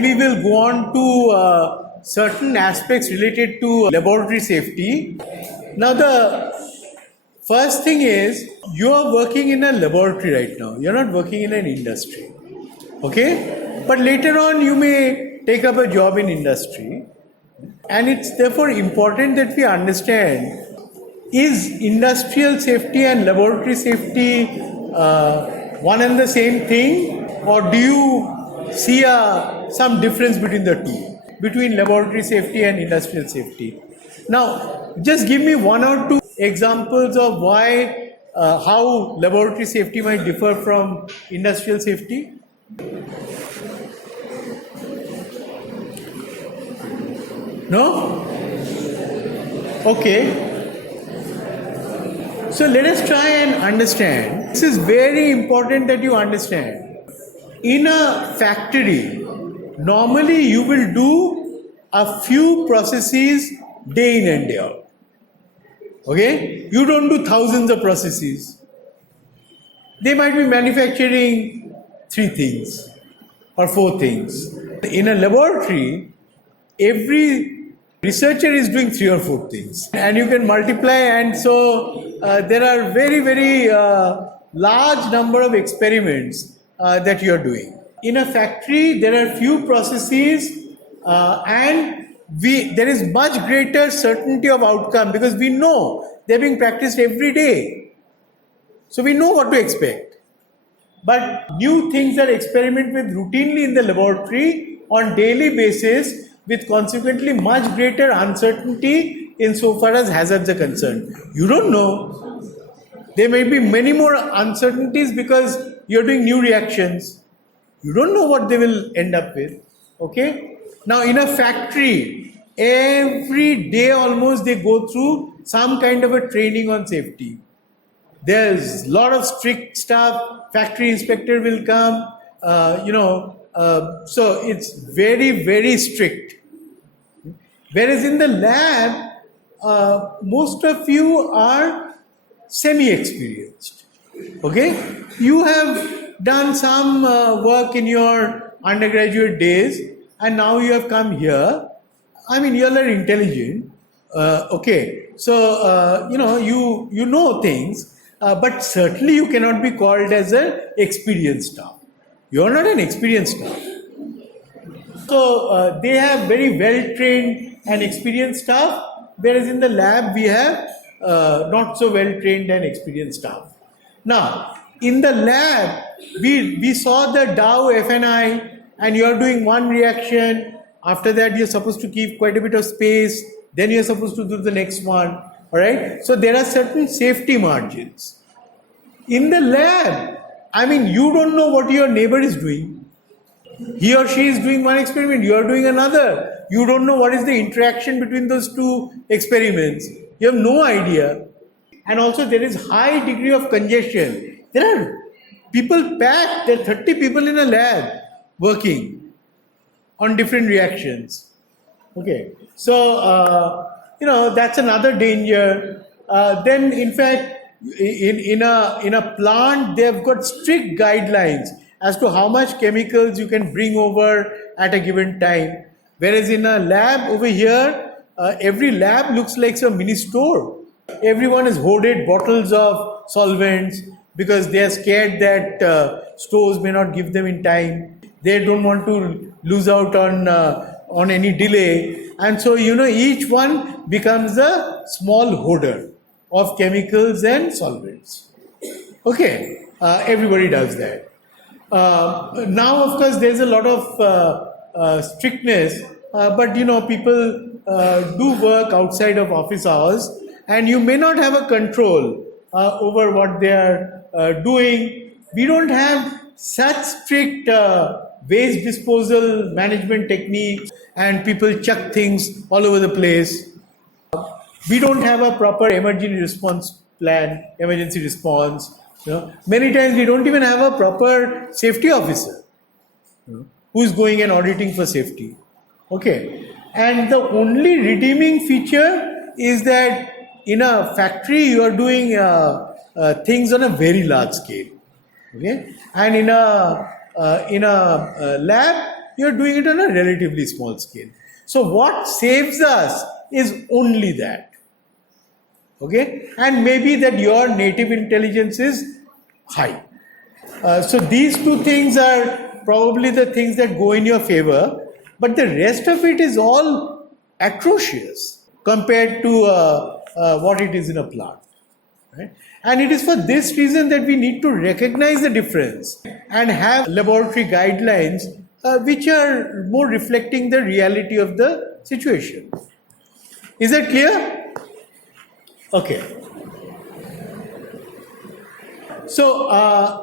We will go on to certain aspects related to laboratory safety. Now, the first thing is you are working in a laboratory right now. You're not working in an industry. Okay? But later on, you may take up a job in industry. And it's therefore important that we understand, is industrial safety and laboratory safety one and the same thing, or do you see some difference between the two, between laboratory safety and industrial safety? Now, just give me one or two examples of why, how laboratory safety might differ from industrial safety. No? Okay. So let us try and understand. This is very important that you understand. In a factory, normally you will do a few processes day in and day out. Okay? You don't do thousands of processes. They might be manufacturing 3 things or 4 things. In a laboratory, every researcher is doing 3 or 4 things, and you can multiply, and so there are very large number of experiments that you are doing. In a factory, there are few processes, and there is much greater certainty of outcome because we know they're being practiced every day, so we know what to expect. But new things are experimented with routinely in the laboratory on daily basis, with consequently much greater uncertainty insofar as hazards are concerned. You don't know. There may be many more uncertainties because you're doing new reactions. You don't know what they will end up with. Okay? Now, in a factory, every day almost they go through some kind of a training on safety. There's a lot of strict stuff. Factory inspector will come, so it's very strict. Whereas in the lab, most of you are semi-experienced. Okay? You have done some work in your undergraduate days, and now you have come here. I mean, you're intelligent. Okay, so you know things, but certainly you cannot be called as an experienced staff. You are not an experienced staff. So they have very well-trained and experienced staff, whereas in the lab we have not so well-trained and experienced staff. Now, in the lab, we saw the Dow FNI, and you are doing one reaction. After that, you're supposed to keep quite a bit of space. Then you're supposed to do the next one. All right? So there are certain safety margins. In the lab, I mean, you don't know what your neighbor is doing. He or she is doing one experiment, you are doing another. You don't know what is the interaction between those two experiments. You have no idea. And also there is high degree of congestion. There are people packed, there are 30 people in a lab working on different reactions. Okay, so that's another danger. Then in fact, in a plant, they have got strict guidelines as to how much chemicals you can bring over at a given time. Whereas in a lab over here, every lab looks like a mini store. Everyone has hoarded bottles of solvents because they are scared that stores may not give them in time. They don't want to lose out on any delay. And so, each one becomes a small hoarder of chemicals and solvents. Okay, everybody does that. Now, of course, there's a lot of strictness, but people do work outside of office hours, and you may not have a control over what they are doing. We don't have such strict waste disposal management techniques, and people chuck things all over the place. We don't have a proper emergency response plan, emergency response. Many times we don't even have a proper safety officer who is going and auditing for safety. Okay, and the only redeeming feature is that in a factory you are doing things on a very large scale. Okay, and in a lab you're doing it on a relatively small scale. So what saves us is only that. Okay? And maybe that your native intelligence is high. So these two things are probably the things that go in your favor, but the rest of it is all atrocious compared to what it is in a plant. Right? And it is for this reason that we need to recognize the difference and have laboratory guidelines which are more reflecting the reality of the situation. Is that clear? Okay. So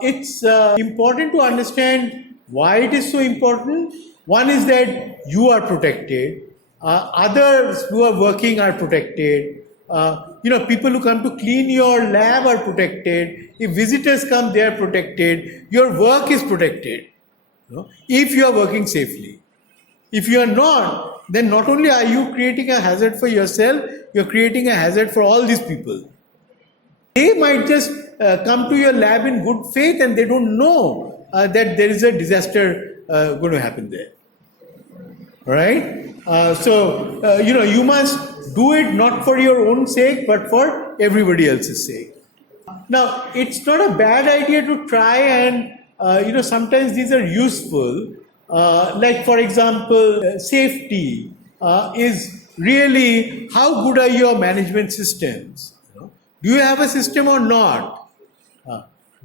it's important to understand why it is so important. One is that you are protected. Others who are working are protected. People who come to clean your lab are protected. If visitors come, they are protected. Your work is protected. If you are working safely. If you are not, then not only are you creating a hazard for yourself, you are creating a hazard for all these people. They might just come to your lab in good faith and they don't know that there is a disaster going to happen there. Right? You must do it not for your own sake, but for everybody else's sake. Now, it's not a bad idea to try and, sometimes these are useful. Like, for example, safety is really how good are your management systems? Do you have a system or not?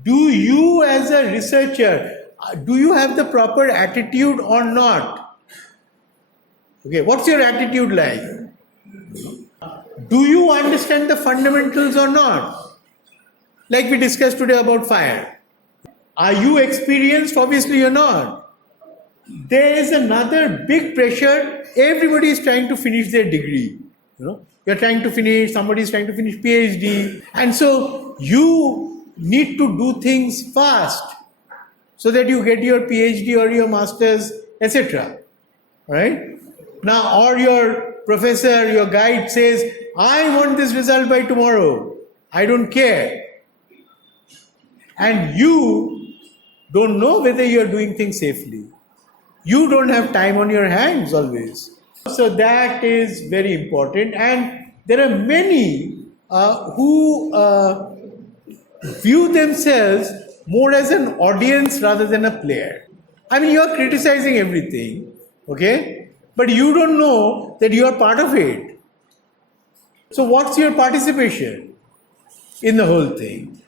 Do you as a researcher, do you have the proper attitude or not? Okay, what's your attitude like? Do you understand the fundamentals or not? Like we discussed today about fire. Are you experienced? Obviously you're not. There is another big pressure. Everybody is trying to finish their degree. You're trying to finish, somebody is trying to finish PhD. And so you need to do things fast so that you get your PhD or your master's, etc. Right? Now, or your professor, your guide says, I want this result by tomorrow. I don't care. And you don't know whether you're doing things safely. You don't have time on your hands always. So that is very important. And there are many who view themselves more as an audience rather than a player. I mean, you're criticizing everything, okay? But you don't know that you are part of it. So what's your participation in the whole thing?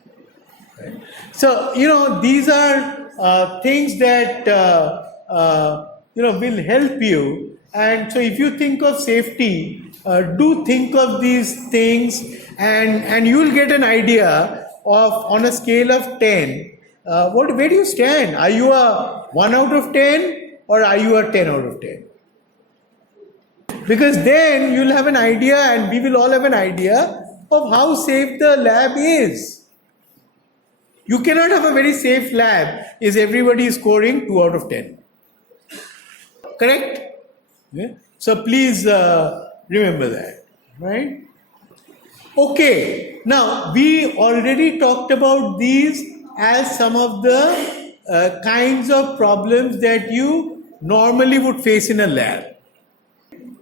Right? So, these are things that, will help you. And so if you think of safety, do think of these things and you'll get an idea of, on a scale of 10, where do you stand? Are you a 1 out of 10 or are you a 10 out of 10? Because then you'll have an idea and we will all have an idea of how safe the lab is. You cannot have a very safe lab if everybody is scoring 2 out of 10. Correct? Yeah? So please remember that. Right? Okay. Now, we already talked about these as some of the kinds of problems that you normally would face in a lab.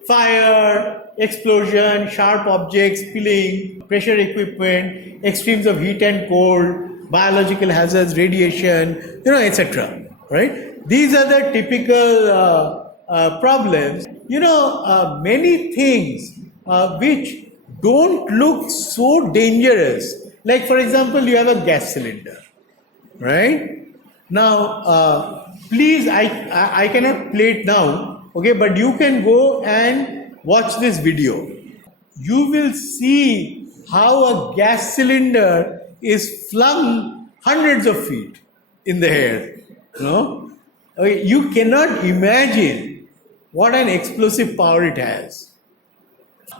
Fire, explosion, sharp objects, spilling, pressure equipment, extremes of heat and cold, biological hazards, radiation, etc. Right? These are the typical problems. Many things which don't look so dangerous. Like, for example, you have a gas cylinder, right? Now, please, I cannot play it now, okay, but you can go and watch this video. You will see how a gas cylinder is flung hundreds of feet in the air. Okay, you cannot imagine what an explosive power it has.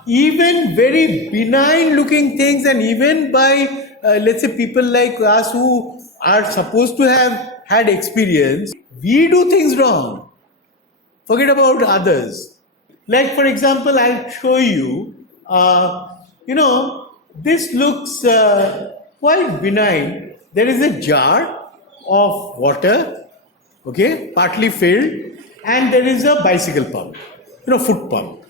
Even very benign looking things, and even by let's say people like us who are supposed to have had experience, we do things wrong. Forget about others. Like, for example, I'll show you, this looks quite benign. There is a jar of water, okay, partly filled, and there is a bicycle pump, foot pump.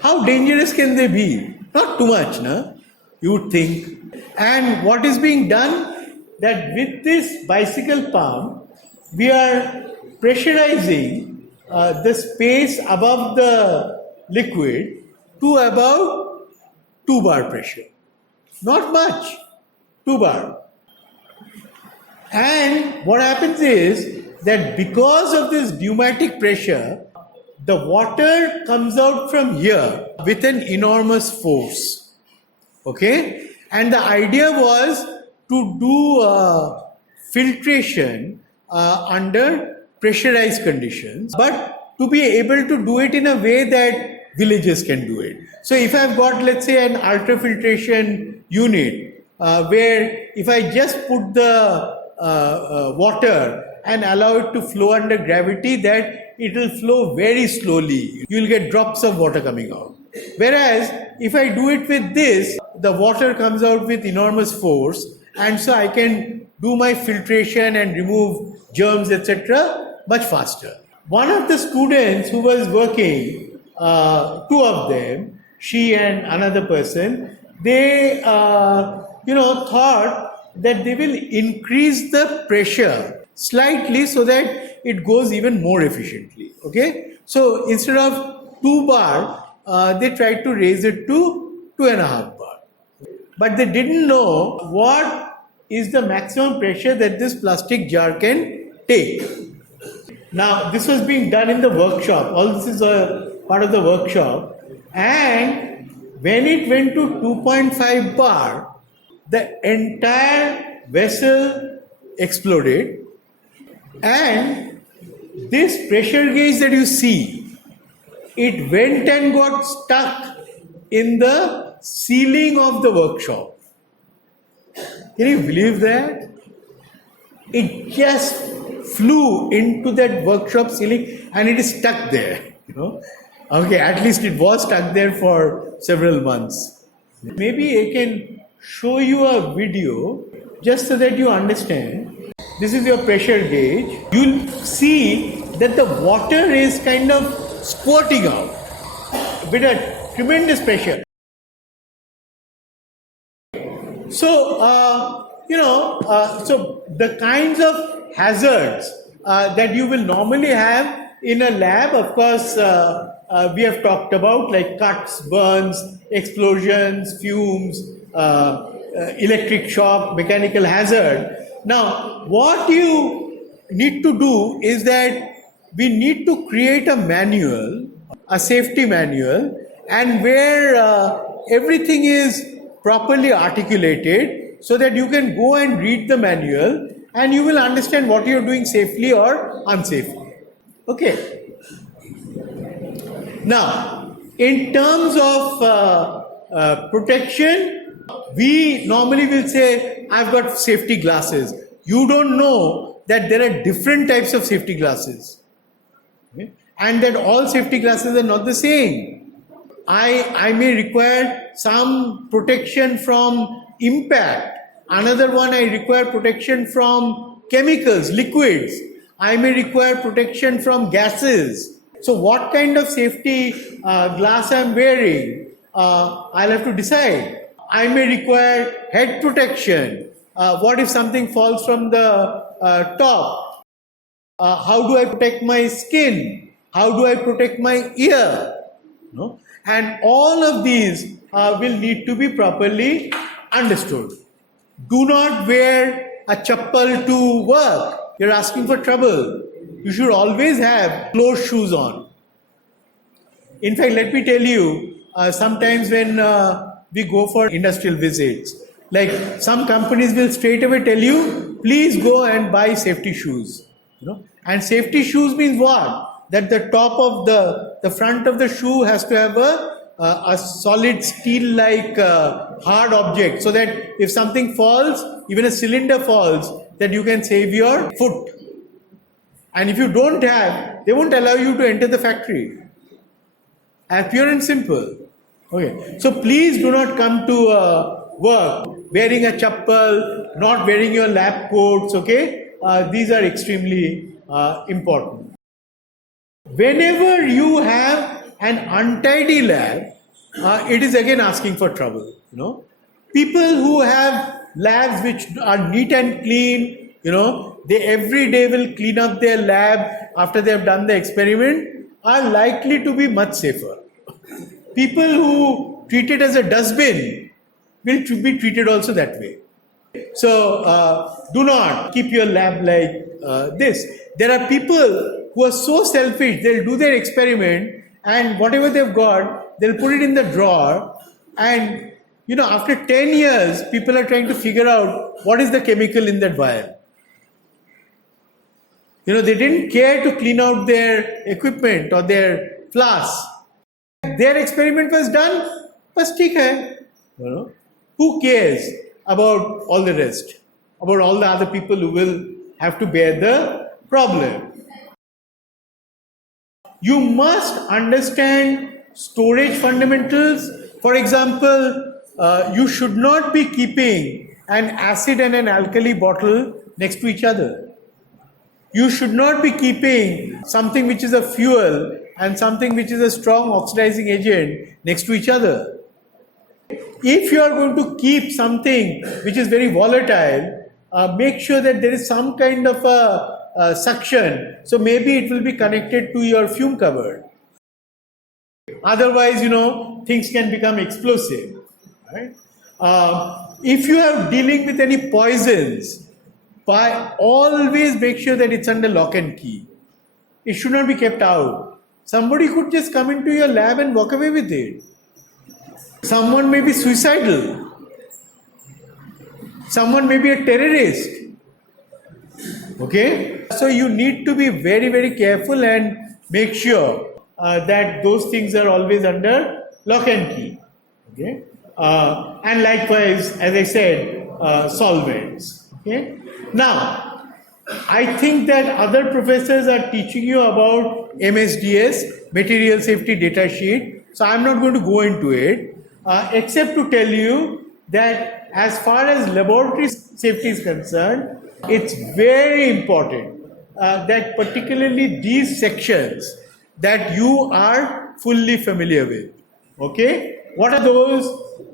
How dangerous can they be? Not too much, no? You would think. And what is being done? That with this bicycle pump, we are pressurizing the space above the liquid to about 2 bar pressure. Not much, 2 bar. And what happens is that because of this pneumatic pressure, the water comes out from here with an enormous force. Okay? And the idea was to do filtration under pressurized conditions, but to be able to do it in a way that villages can do it. So if I've got, let's say, an ultrafiltration unit where if I just put the water and allow it to flow under gravity, that it will flow very slowly. You will get drops of water coming out. Whereas if I do it with this, the water comes out with enormous force, and so I can do my filtration and remove germs, etc. much faster. One of the students who was working, 2 of them, she and another person, they thought that they will increase the pressure slightly so that it goes even more efficiently. Okay, so instead of 2 bar, they tried to raise it to 2.5 bar. But they didn't know what is the maximum pressure that this plastic jar can take. Now, this was being done in the workshop. All this is a part of the workshop. And when it went to 2.5 bar, the entire vessel exploded. And this pressure gauge that you see, it went and got stuck in the ceiling of the workshop. Can you believe that? It just flew into that workshop ceiling and it is stuck there. Okay, at least it was stuck there for several months. Maybe I can show you a video just so that you understand. This is your pressure gauge. You'll see that the water is kind of squirting out with a tremendous pressure. So, so the kinds of hazards that you will normally have in a lab, of course, we have talked about, like cuts, burns, explosions, fumes, electric shock, mechanical hazard. Now, what you need to do is that we need to create a manual, a safety manual, and where everything is properly articulated so that you can go and read the manual and you will understand what you're doing safely or unsafely. Okay. Now, in terms of protection, we normally will say, I've got safety glasses. You don't know that there are different types of safety glasses. Okay? And that all safety glasses are not the same. I may require some protection from impact. Another one, I require protection from chemicals, liquids. I may require protection from gases. So what kind of safety glass I'm wearing, I'll have to decide. I may require head protection. What if something falls from the top? How do I protect my skin? How do I protect my ear? No? And all of these will need to be properly understood. Do not wear a chappal to work. You're asking for trouble. You should always have closed shoes on. In fact, let me tell you, sometimes when we go for industrial visits, like some companies will straight away tell you, please go and buy safety shoes. And safety shoes means what? That the top of the front of the shoe has to have a solid steel-like hard object, so that if something falls, even a cylinder falls, that you can save your foot. And if you don't have, they won't allow you to enter the factory. Pure and simple. Okay. So please do not come to work wearing a chappal, not wearing your lab coats. Okay. These are extremely important. Whenever you have an untidy lab, it is again asking for trouble. People who have labs which are neat and clean, they every day will clean up their lab after they have done the experiment, are likely to be much safer. People who treat it as a dustbin will be treated also that way. So do not keep your lab like this. There are people who are so selfish, they'll do their experiment and whatever they've got, they'll put it in the drawer, and after 10 years, people are trying to figure out what is the chemical in that vial. They didn't care to clean out their equipment or their flask. Their experiment was done, bas theek hai. Who cares about all the rest, about all the other people who will have to bear the problem? You must understand storage fundamentals. For example, you should not be keeping an acid and an alkali bottle next to each other. You should not be keeping something which is a fuel and something which is a strong oxidizing agent next to each other. If you are going to keep something which is very volatile, make sure that there is some kind of a suction. So maybe it will be connected to your fume cupboard. Otherwise, things can become explosive. Right? If you are dealing with any poisons, always make sure that it's under lock and key. It should not be kept out. Somebody could just come into your lab and walk away with it. Someone may be suicidal. Someone may be a terrorist. Okay? So you need to be very, very careful and make sure that those things are always under lock and key. Okay? And likewise, as I said, solvents. Okay? Now, I think that other professors are teaching you about MSDS, Material Safety Data Sheet. So I'm not going to go into it, except to tell you that as far as laboratory safety is concerned, it's very important that particularly these sections that you are fully familiar with. Okay? What are those?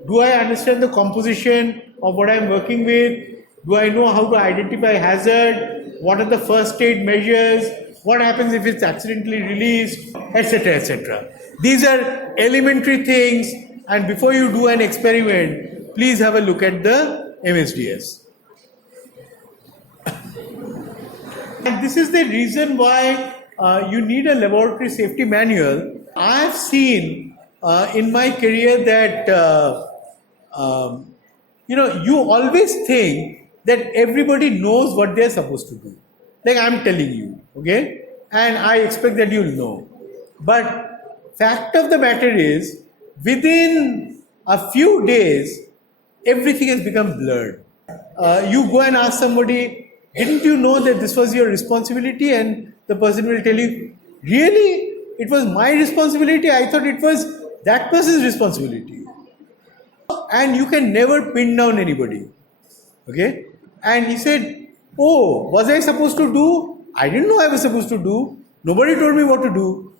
Do I understand the composition of what I'm working with? Do I know how to identify hazard? What are the first aid measures? What happens if it's accidentally released? Etc. etc. These are elementary things, and before you do an experiment, please have a look at the MSDS. And this is the reason why you need a laboratory safety manual. I have seen in my career that you always think that everybody knows what they're supposed to do. Like I'm telling you, okay? And I expect that you'll know. But fact of the matter is, within a few days, everything has become blurred. You go and ask somebody, didn't you know that this was your responsibility? And the person will tell you, really? It was my responsibility? I thought it was that person's responsibility. And you can never pin down anybody. Okay? And he said, oh, was I supposed to do? I didn't know I was supposed to do. Nobody told me what to do.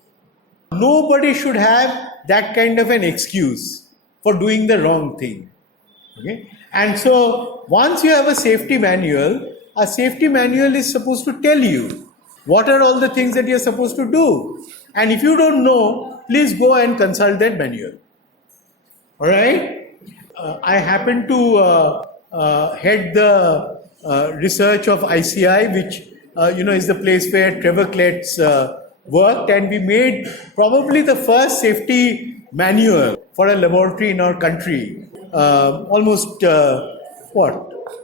Nobody should have that kind of an excuse for doing the wrong thing. Okay? And so once you have a safety manual is supposed to tell you what are all the things that you're supposed to do. And if you don't know, please go and consult that manual. All right? I happen to head the research of ICI, which is the place where Trevor Klett's worked, and we made probably the first safety manual for a laboratory in our country, almost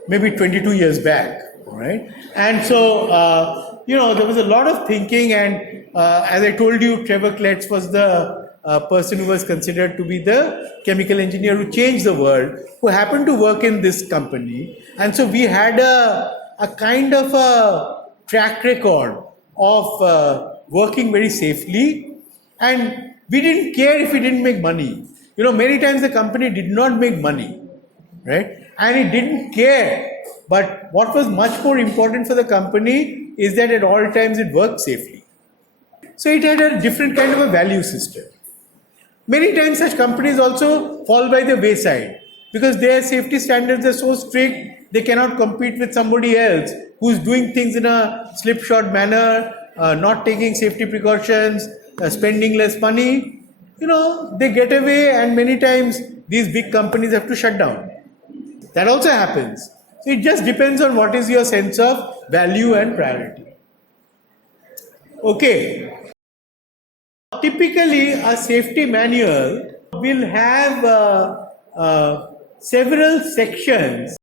maybe 22 years back, right? And so there was a lot of thinking, and as I told you, Trevor Klett was the person who was considered to be the chemical engineer who changed the world, who happened to work in this company. And so we had a kind of a track record of working very safely, and we didn't care if we didn't make money. Many times the company did not make money, right? And it didn't care. But what was much more important for the company is that at all times it worked safely. So it had a different kind of a value system. Many times such companies also fall by the wayside because their safety standards are so strict they cannot compete with somebody else who's doing things in a slipshod manner, not taking safety precautions, spending less money. They get away, and many times these big companies have to shut down. That also happens. So it just depends on what is your sense of value and priority. Okay. Typically, a safety manual will have several sections.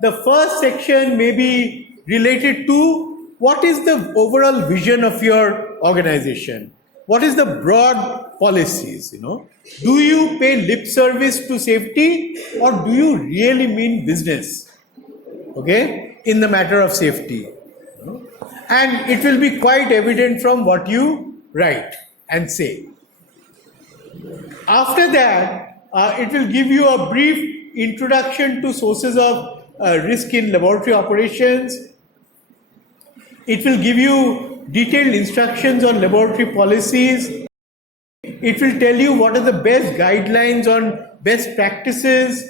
The first section may be related to what is the overall vision of your organization? What is the broad policies? Do you pay lip service to safety, or do you really mean business? Okay, in the matter of safety. And it will be quite evident from what you write and say. After that, it will give you a brief introduction to sources of risk in laboratory operations. It will give you detailed instructions on laboratory policies. It will tell you what are the best guidelines on best practices,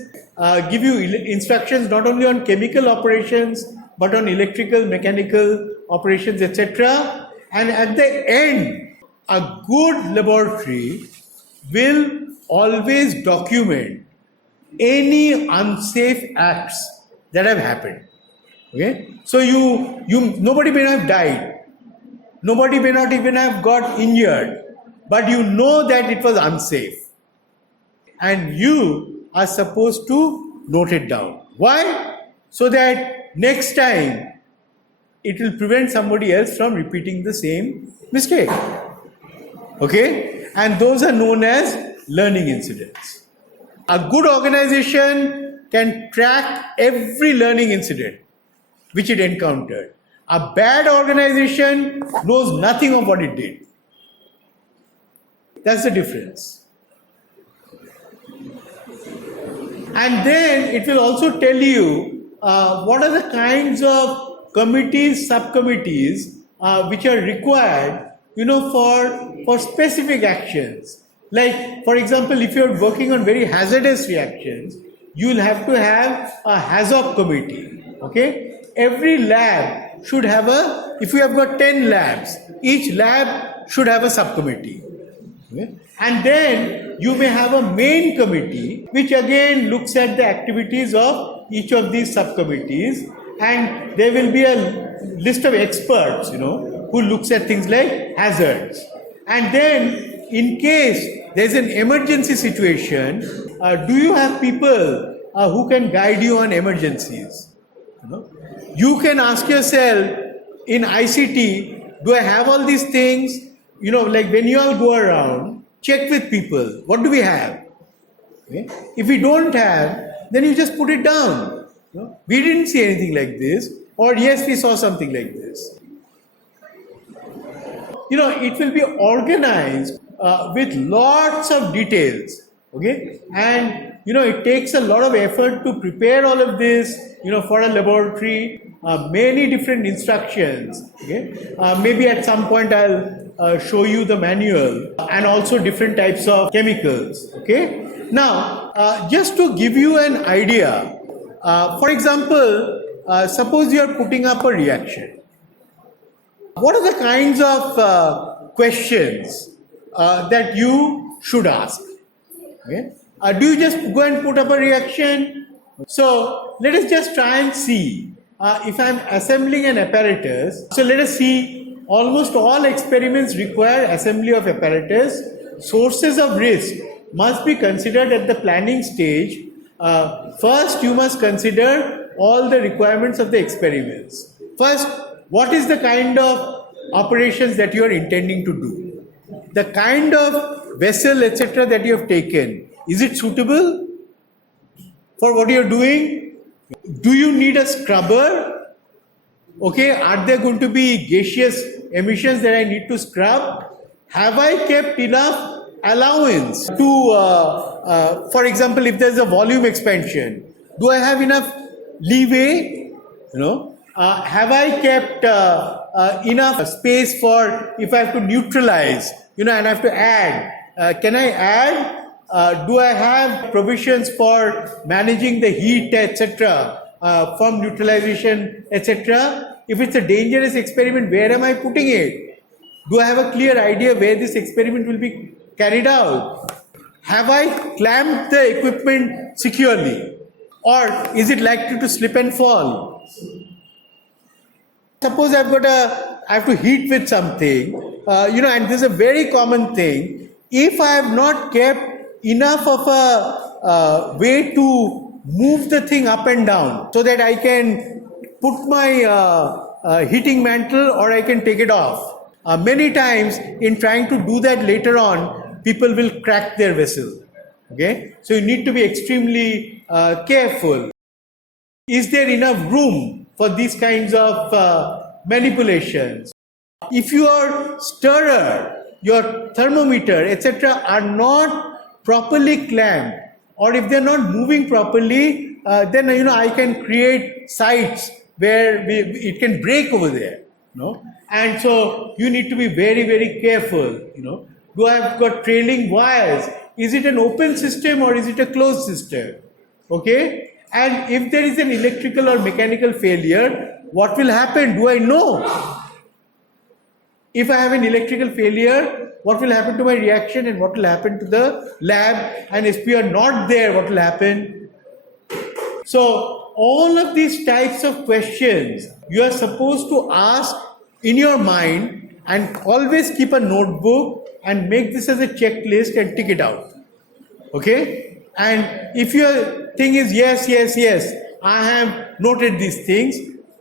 give you instructions not only on chemical operations, but on electrical, mechanical operations, etc. And at the end, a good laboratory will always document any unsafe acts that have happened. Okay? So nobody may have died, nobody may not even have got injured, but you know that it was unsafe. And you are supposed to note it down. Why? So that next time it will prevent somebody else from repeating the same mistake. Okay? And those are known as learning incidents. A good organization can track every learning incident which it encountered. A bad organization knows nothing of what it did. That's the difference. And then it will also tell you what are the kinds of committees, subcommittees which are required, for specific actions. Like, for example, if you're working on very hazardous reactions, you will have to have a HAZOP committee. Okay? Every lab should have if you have got 10 labs, each lab should have a subcommittee. Okay? And then you may have a main committee which again looks at the activities of each of these subcommittees, and there will be a list of experts, who looks at things like hazards. And then in case there's an emergency situation, do you have people who can guide you on emergencies? You can ask yourself in ICT, do I have all these things? Like when you all go around, check with people, what do we have? Okay? If we don't have, then you just put it down. We didn't see anything like this, or yes, we saw something like this. It will be organized with lots of details. Okay? And it takes a lot of effort to prepare all of this, for a laboratory, many different instructions. Okay? Maybe at some point I'll show you the manual, and also different types of chemicals. Okay? Now, just to give you an idea, for example, suppose you are putting up a reaction. What are the kinds of questions that you should ask? Okay? Do you just go and put up a reaction? So let us just try and see if I am assembling an apparatus. So let us see, almost all experiments require assembly of apparatus. Sources of risk must be considered at the planning stage. First, you must consider all the requirements of the experiments. First, what is the kind of operations that you are intending to do? The kind of vessel, etc., that you have taken, is it suitable for what you are doing? Do you need a scrubber? Okay, are there going to be gaseous emissions that I need to scrub? Have I kept enough allowance to, for example, if there's a volume expansion, do I have enough leeway? Have I kept enough space for if I have to neutralize, and I have to add? Can I add? Do I have provisions for managing the heat, etc., from neutralization, etc.? If it's a dangerous experiment, where am I putting it? Do I have a clear idea where this experiment will be carried out? Have I clamped the equipment securely? Or is it likely to slip and fall? Suppose I have to heat with something, and this is a very common thing. If I have not kept enough of a way to move the thing up and down so that I can put my heating mantle or I can take it off. Many times in trying to do that later on, people will crack their vessel. Okay, so you need to be extremely careful. Is there enough room for these kinds of manipulations? If your stirrer, your thermometer, etc., are not properly clamped, or if they're not moving properly, then I can create sites where it can break over there. And so you need to be very, very careful. Do I have got trailing wires? Is it an open system or is it a closed system? Okay. And if there is an electrical or mechanical failure, what will happen? Do I know? If I have an electrical failure, what will happen to my reaction and what will happen to the lab? And if we are not there, what will happen? So all of these types of questions you are supposed to ask in your mind, and always keep a notebook and make this as a checklist and tick it out. Okay? And if your thing is yes, I have noted these things,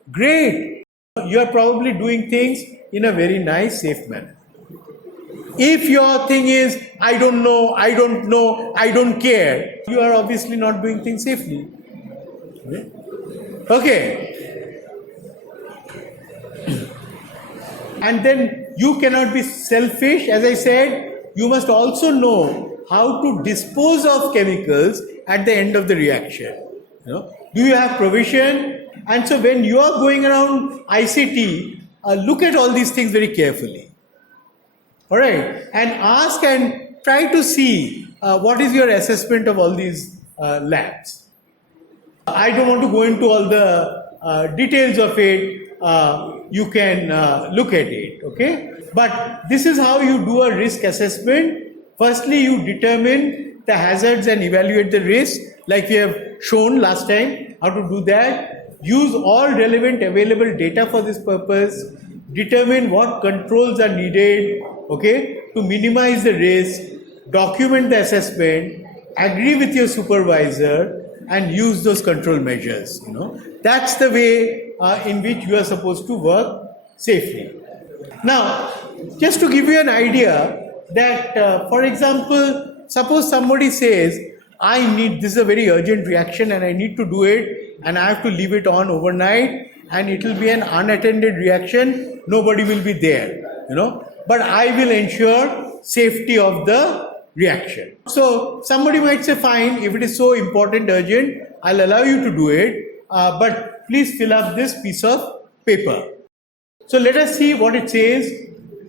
great. You are probably doing things in a very nice, safe manner. If your thing is I don't know, I don't care, you are obviously not doing things safely. Okay. And then you cannot be selfish. As I said, you must also know how to dispose of chemicals at the end of the reaction. Do you have provision? And so when you are going around ICT, look at all these things very carefully. All right, and ask and try to see what is your assessment of all these labs. I don't want to go into all the details of it. You can look at it, okay? But this is how you do a risk assessment. Firstly, you determine the hazards and evaluate the risk, like we have shown last time, how to do that. Use all relevant available data for this purpose. Determine what controls are needed, okay, to minimize the risk. Document the assessment. Agree with your supervisor and use those control measures. That's the way in which you are supposed to work safely. Now, just to give you an idea that, for example, suppose somebody says, this is a very urgent reaction and I need to do it and I have to leave it on overnight and it will be an unattended reaction, nobody will be there, but I will ensure safety of the reaction. So somebody might say, fine, if it is so important, urgent, I'll allow you to do it, but please fill up this piece of paper. So let us see what it says.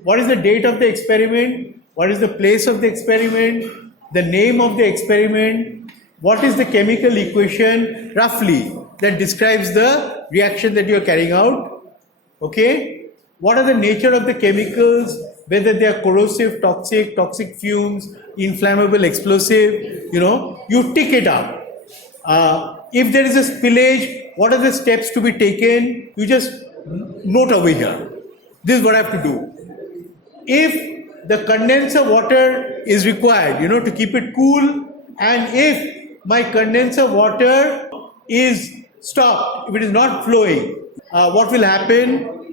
What is the date of the experiment? What is the place of the experiment? The name of the experiment? What is the chemical equation, roughly, that describes the reaction that you are carrying out? Okay? What are the nature of the chemicals? Whether they are corrosive, toxic fumes, inflammable, explosive, you tick it up. If there is a spillage, what are the steps to be taken? You just note over here. This is what I have to do. If the condenser water is required, to keep it cool, and if my condenser water is stopped, if it is not flowing, what will happen?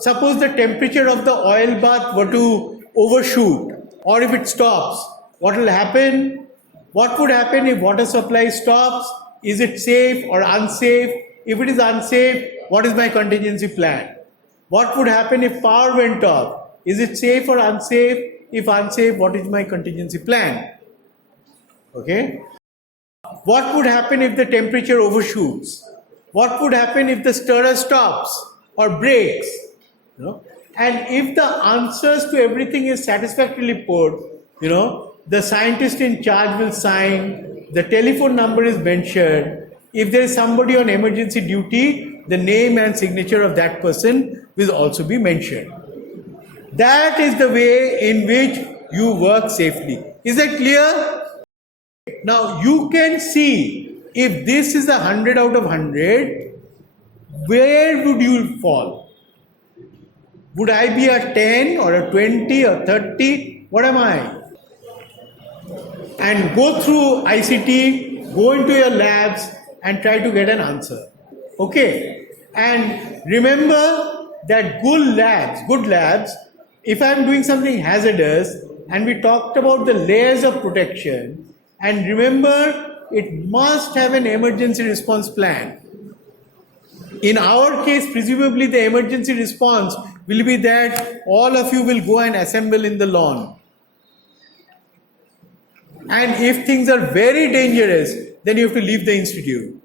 Suppose the temperature of the oil bath were to overshoot, or if it stops, what will happen? What would happen if water supply stops? Is it safe or unsafe? If it is unsafe, what is my contingency plan? What would happen if power went off? Is it safe or unsafe? If unsafe, what is my contingency plan? Okay. What would happen if the temperature overshoots? What would happen if the stirrer stops or breaks? And if the answers to everything is satisfactorily put, the scientist in charge will sign, the telephone number is mentioned. If there is somebody on emergency duty, the name and signature of that person will also be mentioned. That is the way in which you work safely. Is that clear? Now you can see if this is 100 out of 100, where would you fall? Would I be a 10 or a 20 or 30? What am I? And go through ICT, go into your labs and try to get an answer. Okay? And remember that good labs, if I'm doing something hazardous, and we talked about the layers of protection, and remember, it must have an emergency response plan. In our case, presumably the emergency response will be that all of you will go and assemble in the lawn. And if things are very dangerous, then you have to leave the institute.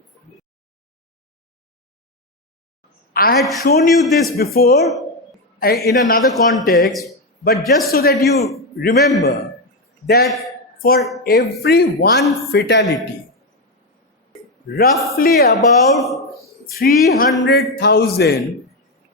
I had shown you this before in another context, but just so that you remember that for every one fatality, roughly about 300,000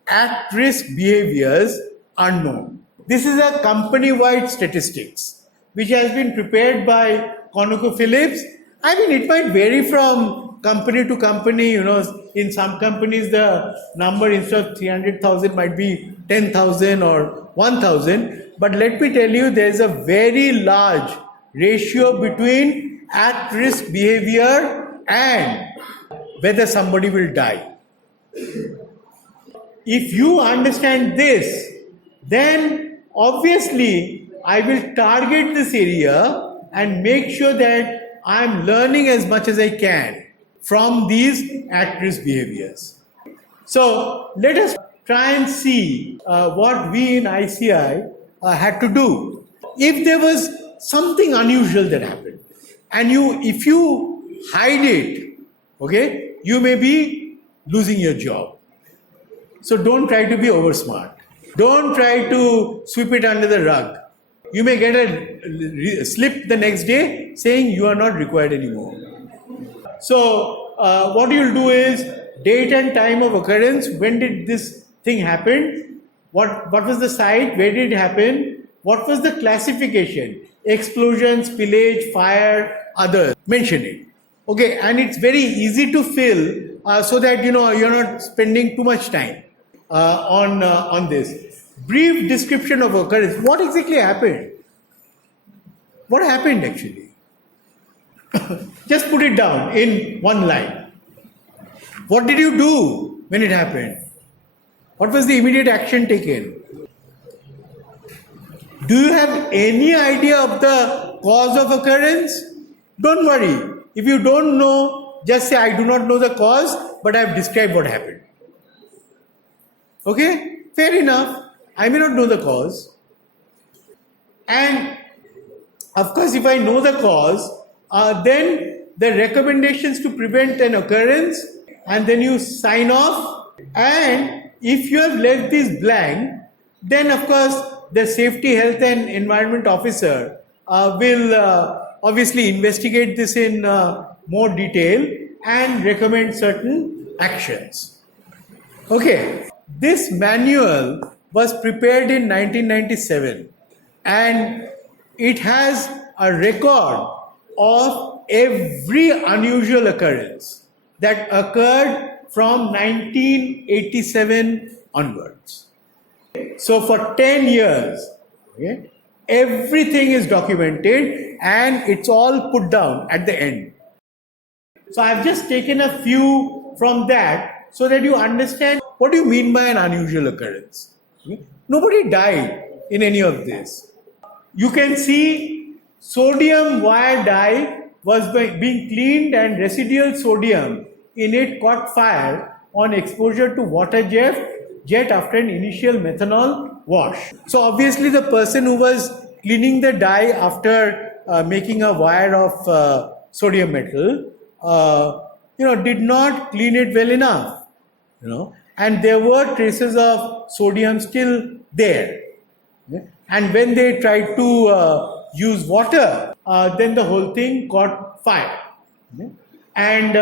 at-risk behaviors are known. This is a company-wide statistics, which has been prepared by ConocoPhillips. I mean, it might vary from company to company. In some companies, the number instead of 300,000 might be 10,000 or 1,000. But let me tell you, there is a very large ratio between at-risk behavior and whether somebody will die. If you understand this, then obviously I will target this area and make sure that I am learning as much as I can from these at-risk behaviors. So let us try and see what we in ICI had to do. If there was something unusual that happened, and if you hide it, okay, you may be losing your job. So don't try to be over smart. Don't try to sweep it under the rug. You may get a slip the next day saying you are not required anymore. So what you'll do is date and time of occurrence. When did this thing happen? What was the site? Where did it happen? What was the classification? Explosion, spillage, fire, others. Mention it. Okay, and it's very easy to fill so that you're not spending too much time on this. Brief description of occurrence. What exactly happened? What happened actually? Just put it down in one line. What did you do when it happened? What was the immediate action taken? Do you have any idea of the cause of occurrence? Don't worry. If you don't know, just say, I do not know the cause, but I have described what happened. Okay? Fair enough. I may not know the cause. And of course, if I know the cause, then the recommendations to prevent an occurrence, and then you sign off. And if you have left this blank, then of course, the Safety, Health and Environment Officer will obviously investigate this in more detail and recommend certain actions. Okay, this manual was prepared in 1997 and it has a record of every unusual occurrence that occurred from 1987 onwards. So for 10 years, okay, everything is documented and it's all put down at the end. So I've just taken a few from that so that you understand what do you mean by an unusual occurrence. Okay? Nobody died in any of this. You can see sodium wire dye was being cleaned and residual sodium in it caught fire on exposure to water jet after an initial methanol wash. So obviously the person who was cleaning the dye after making a wire of sodium metal, did not clean it well enough, and there were traces of sodium still there. Okay? And when they tried to use water, then the whole thing caught fire. Okay? And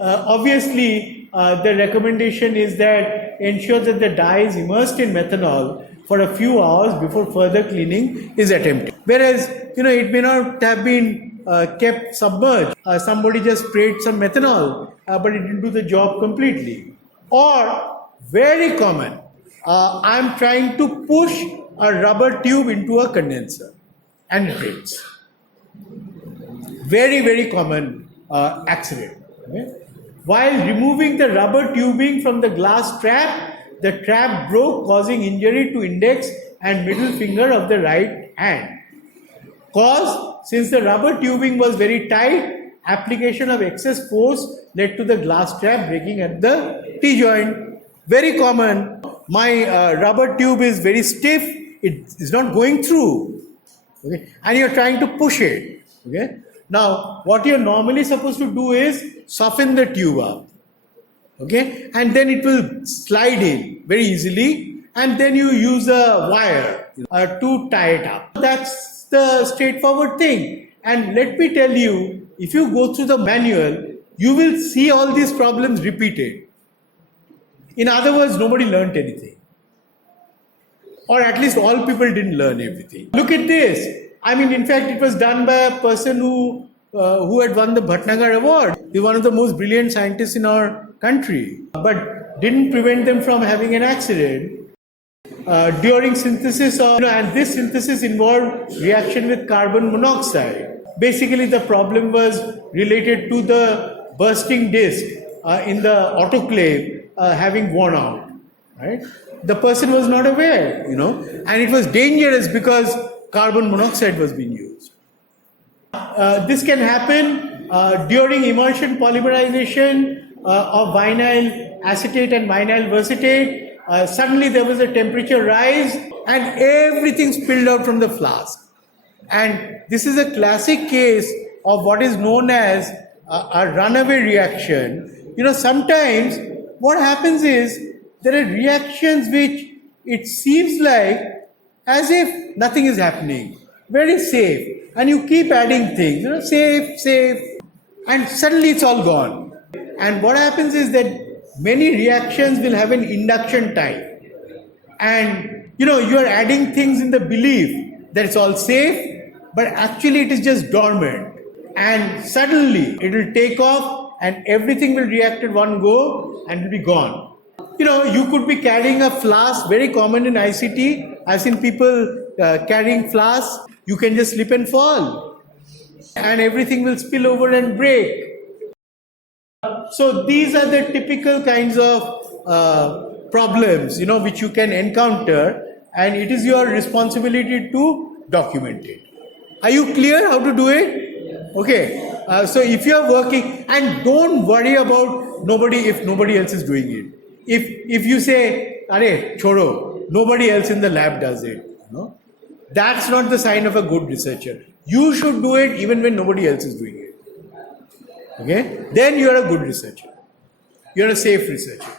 obviously, the recommendation is that ensure that the dye is immersed in methanol for a few hours before further cleaning is attempted. Whereas, it may not have been kept submerged. Somebody just sprayed some methanol, but it didn't do the job completely. Or, very common, I'm trying to push a rubber tube into a condenser and it breaks. Very, very common accident. Okay? While removing the rubber tubing from the glass trap, the trap broke, causing injury to index and middle finger of the right hand. Cause, since the rubber tubing was very tight, application of excess force led to the glass trap breaking at the T-joint. Very common. My rubber tube is very stiff, it is not going through. Okay? And you're trying to push it. Okay? Now, what you're normally supposed to do is soften the tube up. Okay? And then it will slide in very easily, and then you use a wire to tie it up. That's the straightforward thing. And let me tell you, if you go through the manual, you will see all these problems repeated. In other words, nobody learnt anything. Or at least all people didn't learn everything. Look at this. I mean, in fact, it was done by a person who had won the Bhatnagar Award. He's one of the most brilliant scientists in our country, but didn't prevent them from having an accident. During synthesis and this synthesis involved reaction with carbon monoxide. Basically, the problem was related to the bursting disc in the autoclave having worn out, right? The person was not aware, and it was dangerous because carbon monoxide was being used. This can happen during immersion polymerization of vinyl acetate and vinyl vercetate. Suddenly there was a temperature rise and everything spilled out from the flask. And this is a classic case of what is known as a runaway reaction. Sometimes what happens is there are reactions which it seems like as if nothing is happening, very safe, and you keep adding things, safe, and suddenly it's all gone. And what happens is that many reactions will have an induction time, and you are adding things in the belief that it's all safe, but actually it is just dormant, and suddenly it will take off and everything will react at one go and will be gone. You could be carrying a flask, very common in ICT. I've seen people carrying flasks. You can just slip and fall, and everything will spill over and break. So these are the typical kinds of problems, which you can encounter, and it is your responsibility to document it. Are you clear how to do it? Okay. So if you are working, and don't worry about if nobody else is doing it. If you say, "Arey, choro, nobody else in the lab does it," that's not the sign of a good researcher. You should do it even when nobody else is doing it. Okay? Then you are a good researcher. You are a safe researcher.